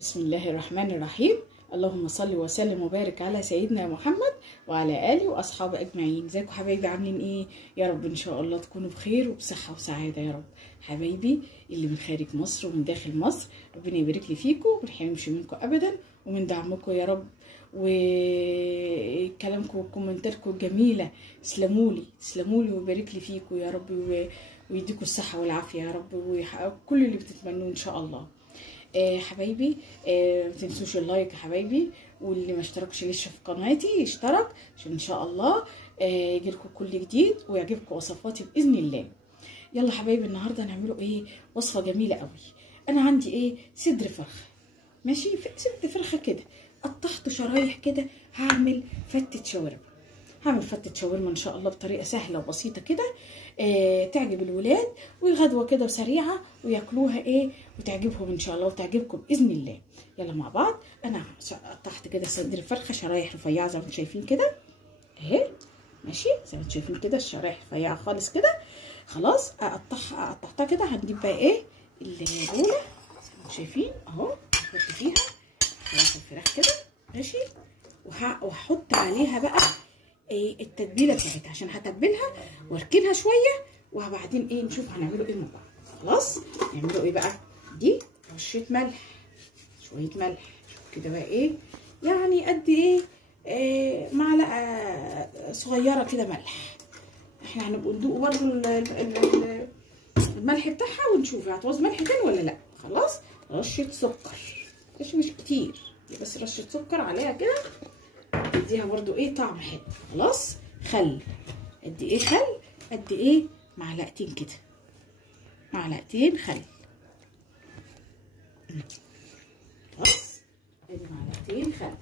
بسم الله الرحمن الرحيم. اللهم صل وسلم وبارك على سيدنا محمد وعلى اله واصحابه اجمعين. ازيكم حبايبي؟ عاملين ايه؟ يا رب ان شاء الله تكونوا بخير وبصحه وسعاده يا رب. حبايبي اللي من خارج مصر ومن داخل مصر، ربنا يبارك لي فيكم ومنحرمش منكم ابدا ومن دعمكم يا رب، وكلامكم وكومنتاتكم الجميله. تسلموا لي ويبارك لي فيكم يا رب، ويديكم الصحه والعافيه يا رب، ويحققوا كل اللي بتتمنوه ان شاء الله. حبايبي ما تنسوش اللايك يا حبايبي، واللي ما اشتركش لسه في قناتي يشترك عشان ان شاء الله يجيلكم كل جديد ويعجبكم وصفاتي باذن الله. يلا حبايبي، النهارده هنعمله ايه؟ وصفه جميله قوي. انا عندي ايه؟ صدر فرخه، ماشي؟ صدر فرخه كده قطعته شرايح كده. هعمل فتة شاورما ان شاء الله بطريقه سهله وبسيطه كده، تعجب الولاد، وغدوه كده وسريعه وياكلوها وتعجبهم ان شاء الله وتعجبكم باذن الله. يلا مع بعض. انا قطعت كده صدر الفرخه شرايح رفيعه زي ما انتم شايفين كده اهي، ماشي؟ زي ما انتم شايفين كده الشرايح رفيعه خالص كده. خلاص قطعتها كده. هنجيب بقى البوله زي ما انتم شايفين اهو، نحط فيها خلاص الفراخ كده، ماشي؟ وهحط عليها بقى التتبيله بتاعتها عشان هتبلها واركنها شويه، وبعدين نشوف هنعمله مع بعض. خلاص نعمله بقى؟ دي رشه ملح، شويه ملح كده بقى يعني قد معلقه صغيره كده ملح. احنا هنبقى ندوق برضو الملح بتاعها ونشوف هتعوز ملح تاني ولا لا. خلاص رشه سكر، مش كتير، بس رشه سكر عليها كده تديها برضو طعم حلو. خلاص خل، قد خل؟ قد معلقتين كده، معلقتين خل. خلاص ادي معلقتين خل،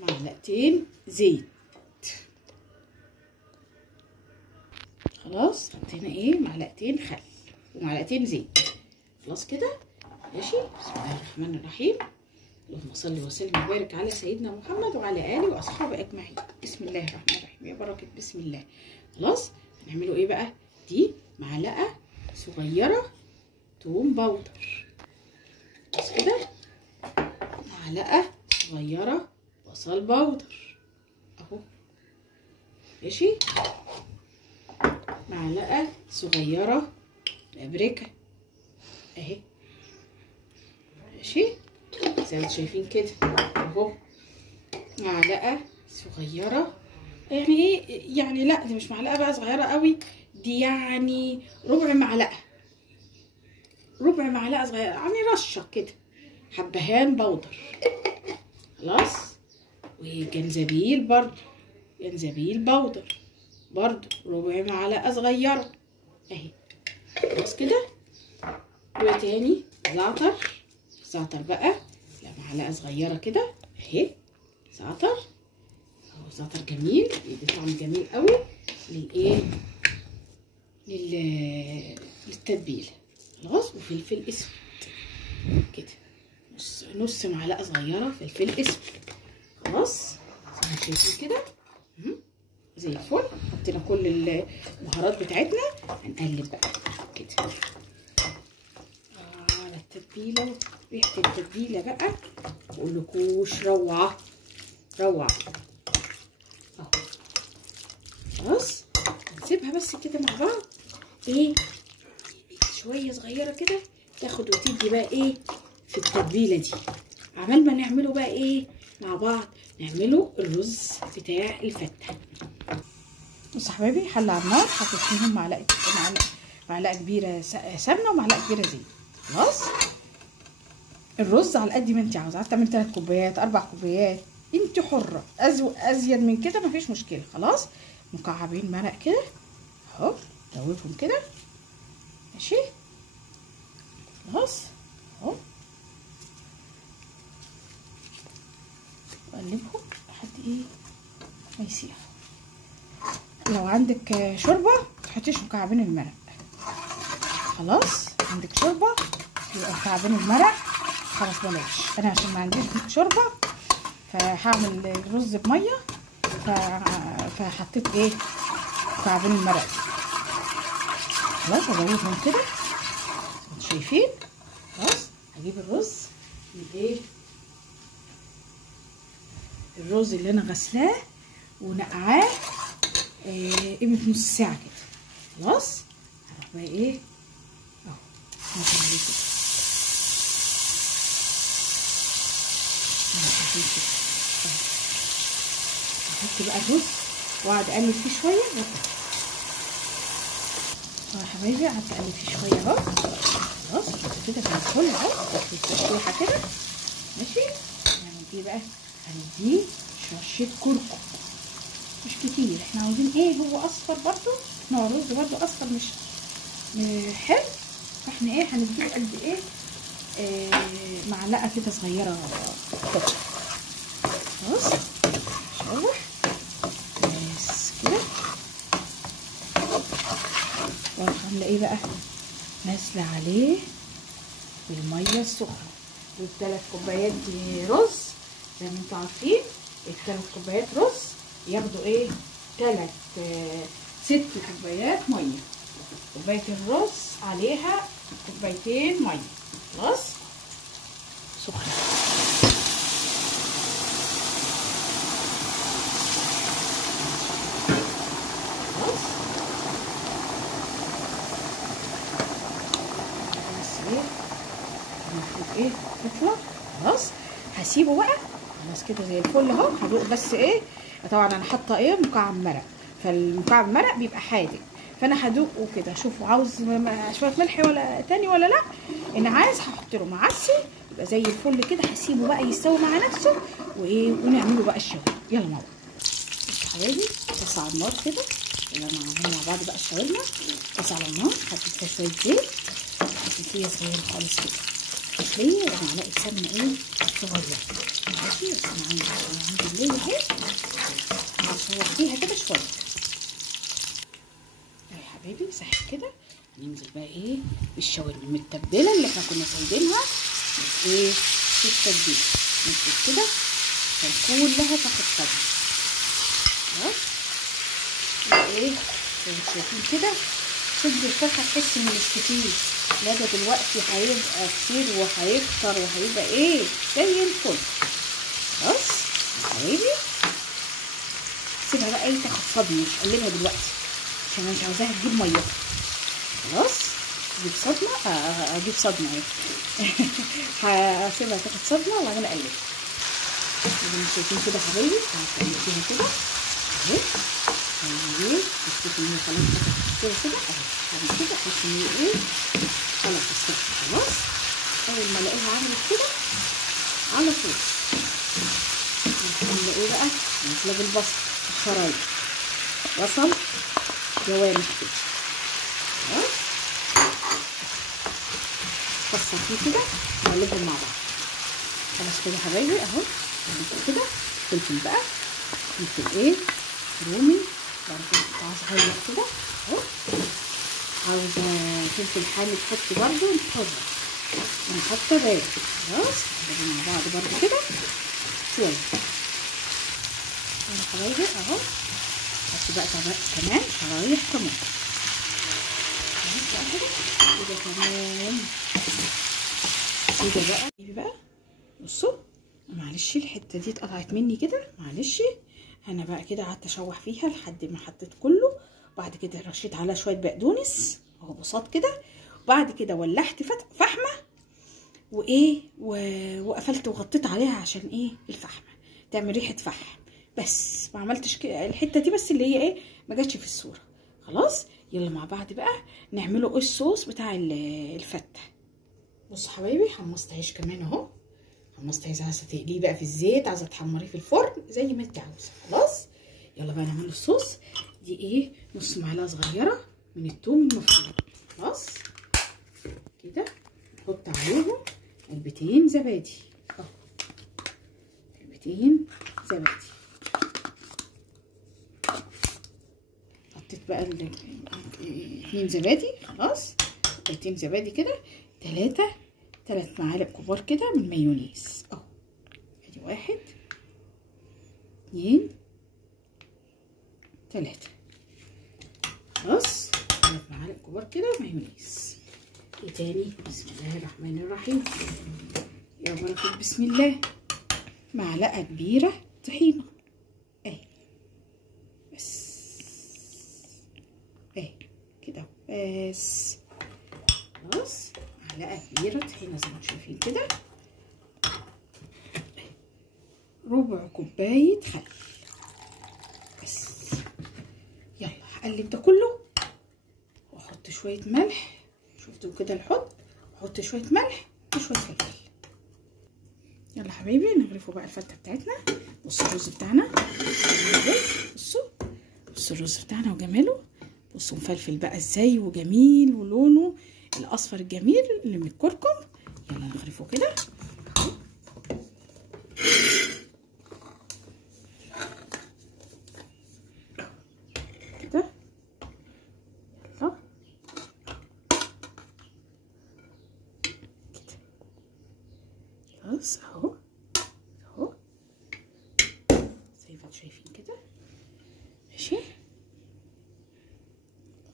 معلقتين زيت. خلاص حطينا معلقتين خل ومعلقتين زيت. خلاص كده ماشي. بسم الله الرحمن الرحيم. اللهم صل وسلم وبارك على سيدنا محمد وعلى اله واصحابه اجمعين. بسم الله الرحمن الرحيم، يا بركه بسم الله. خلاص هنعمله بقى؟ دي معلقه صغيره توم باودر، بس كده. معلقه صغيره بصل باودر اهو، ماشي؟ معلقه صغيره بابريكا اهي، ماشي؟ زي ما انتم شايفين كده اهو. معلقه صغيره يعني لا دي مش معلقه بقى صغيره قوي، دي يعني ربع معلقه صغيره، يعني رشه كده حبهان بودر. خلاص وجنزبيل برضو، جنزبيل بودر برضو ربع معلقه صغيره اهي. خلاص كده. وتاني زعتر بقى معلقه صغيره كده اهي، زعتر اهو، زعتر جميل بيدي طعم جميل قوي للتتبيله. خلاص وفلفل اسود كده، نص معلقه صغيره فلفل اسود. خلاص زي ما شايفين كده زي الفل. حطينا كل البهارات بتاعتنا، هنقلب بقى كده على التتبيله. ريحه التتبيله بقى مقولكوش روعه اهو. خلاص هنسيبها بس كده مع بعض شويه صغيره كده، تاخد وتدي بقى في التتبيله دي. عمال ما نعمله بقى مع بعض، نعمله الرز بتاع الفته. بصوا يا حبايبي، حله على النار، حطيت فيهم معلقه كبيره سمنه ومعلقه كبيره زيت. خلاص الرز على قد ما انت عاوزه، عايزه تعملي 3 كوبايات 4 كوبايات انت حره، ازيد من كده مفيش مشكله. خلاص مكعبين مرق كده اهو، دوبهم كده ماشي. خلاص اهو، قلبهم لحد ما يسيحوا. لو عندك شوربه تحطيش مكعبين المرق. خلاص عندك شوربه يبقى مكعبين المرق خلاص بلاش. انا عشان ما عنديش شوربه فهعمل الرز بميه، فحطيت مكعبين المرق. خلاص ازودهم كده شايفين. خلاص هجيب الرز الايه، الرز اللي انا غسلاه ونقعاه قيمه نص ساعه كده. خلاص هروح بقى ايه اهو نحط عليه كده، احط بقى الرز واقعد اقلب فيه شويه يا حبايبي. قعدت اقلب فيه شويه اهو. خلاص كده زي الفل اهو، تشويحه كده ماشي. نعمل ايه بقى؟ هنديه رشه كركم مش كتير، احنا عاوزين ايه هو اصفر برضو، نوع الرز برضو اصفر مش حلو، فاحنا ايه هنديه قد ايه معلقه كده صغيره كركم. خلاص نشوح بس كده. واروح عامله ايه بقى؟ نازله عليه بالميه السخنه. دول 3 كوبايات دي رز زي ما انتوا عارفين. ال3 كوبايات رز ياخدوا ايه 6 كوبايات ميه. كوبايه الرز عليها 2 كوبايات ميه. خلاص سخنه. خلاص بس ايه المفروض ايه يطلع. خلاص هسيبه بقى. خلاص كده زي الفل اهو. هدوق بس ايه، طبعا انا حاطه ايه مكعب مرق، فالمكعب مرق بيبقى حادق، فانا هدوقه كده. شوفوا عاوز شويه ملح ولا تاني ولا لا، انا عايز هحط له معسل يبقى زي الفل كده. هسيبه بقى يستوي مع نفسه وايه ونعمله بقى الشاورما. يلا مع بعض حبايبي. طاسه على النار كده، يلا نعمل مع بعض بقى الشاورما. طاسه على النار، حطيت فيها شويه زيت، حطيت فيها صغيره خالص كده ليه ومعلقه سمنه ايه صغيره ماشي. بس انا عندي الليل اهي هشوح فيها كده شويه يا حبايبي. صح كده ننزل بقى ايه بالشاورما المتبله اللي احنا كنا سايبينها ايه في التتبيله. ننزل كده عشان كلها تاخد صدمه. خلاص ايه زي ما شايفين كده. صدر الفرخه تحس ان مش كتير، لا ده دلوقتي هيبقى كتير وهيكتر وهيبقى ايه زي الفل. خلاص يا حبايبي سيبها بقى ايه تاخد صدمه. مش هقلبها دلوقتي عشان انا مش عاوزاها تجيب ميه. خلاص تجيب صدمه اجيب صدمه اهي هسيبها تاخد صدمه وبعدين اقلبها. زي ما شايفين كده يا حبايبي هقلب فيها كده اهي. اهي بصوا ان هي خلاص كده اهي. بعد كده احس ان هي ايه خلاص استوت. خلاص اول ما الاقيها عملت كده على طول نعمل ايه بقى؟ نطلب البصل الشرايح، بصل جوانح كده. خلاص كسر فيه كده ونقلبهم مع بعض. خلاص كده يا حبايبي اهو. كده فلفل بقى، فلفل ايه رومي برضه صغير كده اهو. عاوزه فلفل حامي تحطي برضه انت حره، انا حاطه بارد. خلاص نقلبهم مع بعض برضه كده شويه يا حبايبي اهو. حطي بقى كمان شرايح طماطم كده كمان كده بقى. بصوا معلش الحته دي اتقطعت مني كده معلش. انا بقى كده قعدت اشوح فيها لحد ما حطيت كله. بعد كده رشيت عليها شويه بقدونس اهو بساط كده. وبعد كده ولحت فحمه وايه وقفلت وغطيت عليها عشان ايه الفحمه تعمل ريحه فحم. بس ما عملتش كده الحته دي بس اللي هي ايه ما جاتش في الصوره. خلاص يلا مع بعض بقى نعمله ايه الصوص بتاع الفته. بصوا حبايبي حمصت عيش كمان اهو. حمصت عيش عايزه تقليه بقى في الزيت، عايزه تحمريه في الفرن زي ما انت عاوزه. خلاص يلا بقى نعمل الصوص. دي ايه نص معلقه صغيره من الثوم المفروم. خلاص كده نحط عليهم علبتين زبادي اهو. علبتين زبادي. حطيت بقى 2 زبادي. خلاص كوبايتين زبادي كده. 3 معالق كبار كده من مايونيز اهو. ادي 1 2 3. خلاص 3 معالق كبار كده مايونيز. ايه تاني؟ بسم الله الرحمن الرحيم. يا بركة بسم الله. معلقة كبيرة طحينة اهي، بس اهي كده بس. خلاص، معلقة كبيرة طحينة زي ما انتم شايفين كده. ربع كوباية خل بس. يلا هقلب ده كله واحط شوية ملح. شفتوا كده الحب، احط شويه ملح وشويه فلفل. يلا حبايبي نغرفه بقى الفته بتاعتنا. بصوا الرز بتاعنا، بصوا الرز بتاعنا وجماله. بصوا مفلفل بقى ازاي وجميل، ولونه الاصفر الجميل اللي من الكركم. يلا نغرفه كده كده. يلا خلاص اهو اهو زي ما انتم شايفين كده. ماشي،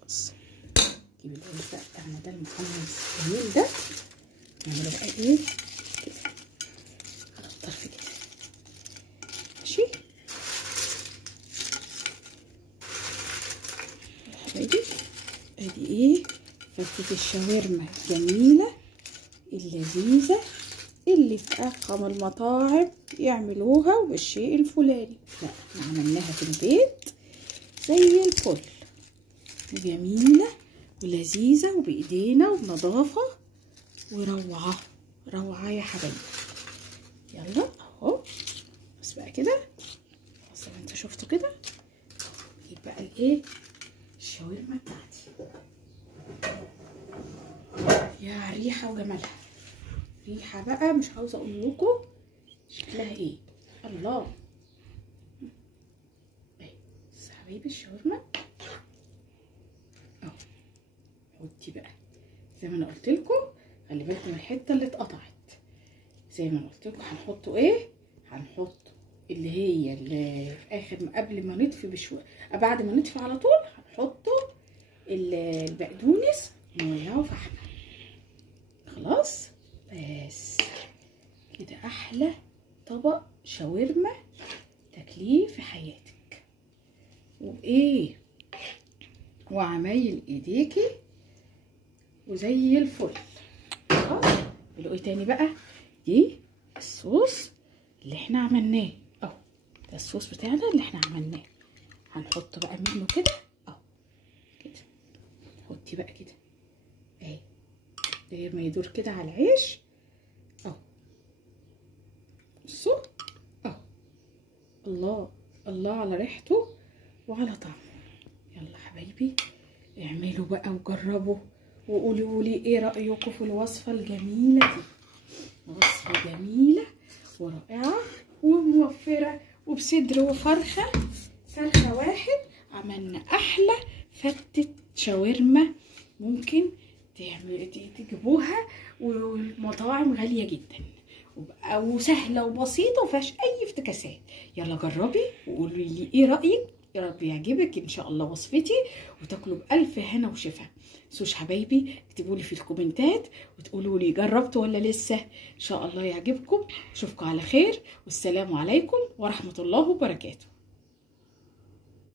بص نجيب الرز بقى بتاعنا ده المحمص الجميل ده، نعمله بقى ايه كده على الطرف كده. ماشي يا حبايبي، ادي ايه فتة الشاورما الجميلة اللذيذة اللي في افخم المطاعم يعملوها والشيء الفلاني. لا، احنا عملناها في البيت زي الفل، وجميلة ولذيذة وبايدينا وبنظافة وروعة روعة يا حبايبي. يلا اهو بس بقى كده خلاص زي ما انتوا شفتوا كده. نجيب بقى الايه الشاورما بتاعتي. يا ريحة وجمالها، ريحة بقى مش عاوزة اقول لكم شكلها ايه. الله اهي بس حبايبي الشاورما اهو. حطي بقى زي ما انا قلت لكم، خلي بالكم من الحته اللي اتقطعت. زي ما انا قلت لكم هنحطه ايه، هنحط اللي هي اللي في اخر ما قبل ما نطفي بشويه، بعد ما نطفي على طول هنحطه البقدونس ونولعه في فحم. خلاص بس كده احلى طبق شاورما تاكليه في حياتك، وايه وعمايل ايديكي وزي الفل. خلاص ايه تاني بقى؟ دي الصوص اللي احنا عملناه اهو، ده الصوص بتاعنا اللي احنا عملناه. هنحط بقى منه كده اهو كده. حطي بقى كده اهي داير ما يدور كده على العيش اهو. بصوا اهو، الله الله على ريحته وعلى طعمه. يلا حبايبي اعملوا بقى وجربوا وقولوا لي ايه رايكم في الوصفه الجميله دي. وصفه جميله ورائعه وموفره، وبصدر وفرخه، فرخه واحد عملنا احلى فتة شاورما ممكن تجيبوها، والمطاعم غاليه جدا وسهله وبسيطه ومفيهاش اي افتكاسات. يلا جربي وقولي لي ايه رايك. يا رب يعجبك ان شاء الله وصفتي وتاكلوا بالف هنا وشفا. متنسوش حبايبي اكتبوا لي في الكومنتات وتقولوا لي جربتوا ولا لسه. ان شاء الله يعجبكم. اشوفكم على خير، والسلام عليكم ورحمه الله وبركاته.